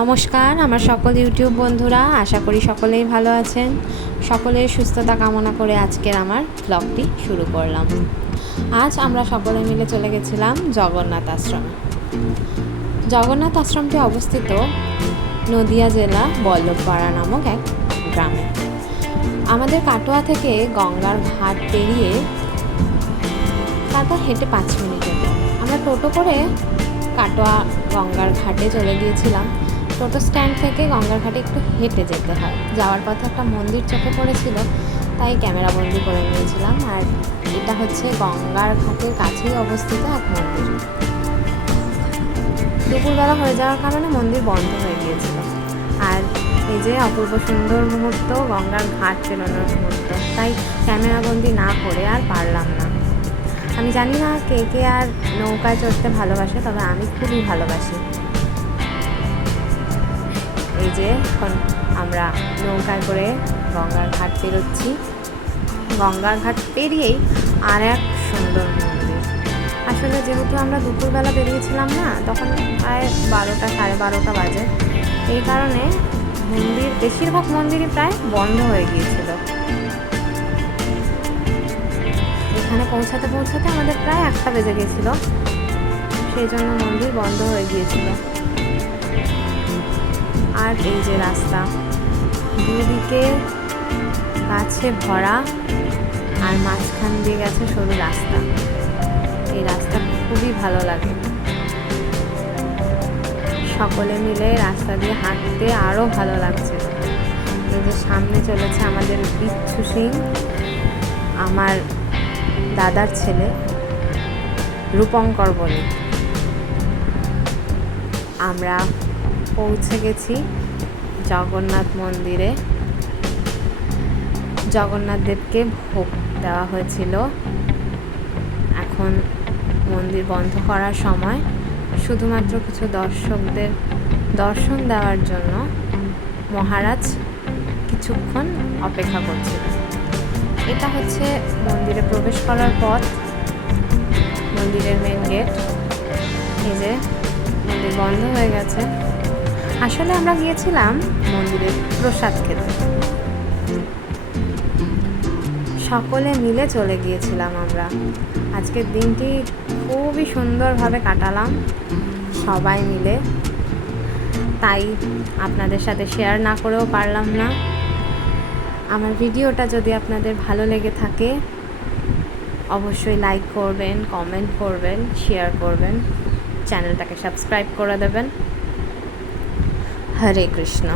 নমস্কার আমার সকল ইউটিউব বন্ধুরা, আশা করি সকলেই ভালো আছেন। সকলের সুস্থতা কামনা করে আজকের আমার ব্লগটি শুরু করলাম। আজ আমরা সকলে মিলে চলে গেছিলাম জগন্নাথ আশ্রমে। জগন্নাথ আশ্রমটি অবস্থিত নদিয়া জেলা বল্লভপাড়া নামক এক গ্রামে। আমাদের কাটোয়া থেকে গঙ্গার ঘাট পেরিয়ে তারপর হেঁটে 5 মিনিটের পর আমরা টোটো করে কাটোয়া গঙ্গার ঘাটে চলে গিয়েছিলাম। টোটো স্ট্যান্ড থেকে গঙ্গার ঘাটে একটু হেঁটে যেতে হয়। যাওয়ার পথে একটা মন্দির চোখে পড়েছিল, তাই ক্যামেরা বন্দি করে নিয়েছিলাম। আর এটা হচ্ছে গঙ্গার ঘাটের কাছেই অবস্থিত এক মন্দির। দুপুরবেলা হয়ে যাওয়ার কারণে মন্দির বন্ধ হয়ে গিয়েছিল। আর এই যে অপূর্ব সুন্দর মুহূর্ত, গঙ্গার ঘাট পেরোনোর মুহূর্ত, তাই ক্যামেরা বন্দি না করে আর পারলাম না। আমি জানি না কে কে আর নৌকায় চড়তে ভালোবাসে, তবে আমি খুবই ভালোবাসি। এই যে এখন আমরা নৌকায় করে গঙ্গার ঘাট পেরোচ্ছি। গঙ্গার ঘাট পেরিয়েই আর এক সুন্দর মন্দির। আসলে যেহেতু আমরা দুপুরবেলা বেরিয়েছিলাম না, তখন প্রায় 12টা সাড়ে 12টা বাজে। এই কারণে বেশিরভাগ মন্দিরই প্রায় বন্ধ হয়ে গিয়েছিল। এখানে পৌঁছাতে আমাদের প্রায় 1টা বেজে গেছিল, সেই জন্য মন্দির বন্ধ হয়ে গিয়েছিল। আর এই যে রাস্তা, দুদিকে গাছে ভরা, আর মাঝখান দিয়ে গেছে সরু রাস্তা। এই রাস্তা খুবই ভালো লাগে। সকলে মিলে রাস্তা দিয়ে হাঁটতে আরও ভালো লাগছে। এই যে সামনে চলেছে আমাদের বিচ্ছু সিং, আমার দাদার ছেলে, রূপঙ্কর বণিক। আমরা পৌঁছে গেছি জগন্নাথ মন্দিরে। জগন্নাথ দেবকে ভোগ দেওয়া হয়েছিল। এখন মন্দির বন্ধ করার সময় শুধুমাত্র কিছু দর্শকদের দর্শন দেওয়ার জন্য মহারাজ কিছুক্ষণ অপেক্ষা করছিল। এটা হচ্ছে মন্দিরে প্রবেশ করার পথ, মন্দিরের মেন গেট। এই যে মন্দির বন্ধ হয়ে গেছে। আসলে আমরা গিয়েছিলাম মন্দিরের প্রসাদ খেতে। সকলে মিলে চলে গিয়েছিলাম আমরা। আজকের দিনটি খুবই সুন্দরভাবে কাটালাম সবাই মিলে, তাই আপনাদের সাথে শেয়ার না করেও পারলাম না। আমার ভিডিওটা যদি আপনাদের ভালো লেগে থাকে অবশ্যই লাইক করবেন, কমেন্ট করবেন, শেয়ার করবেন, চ্যানেলটাকে সাবস্ক্রাইব করে দেবেন। হরে কৃষ্ণ।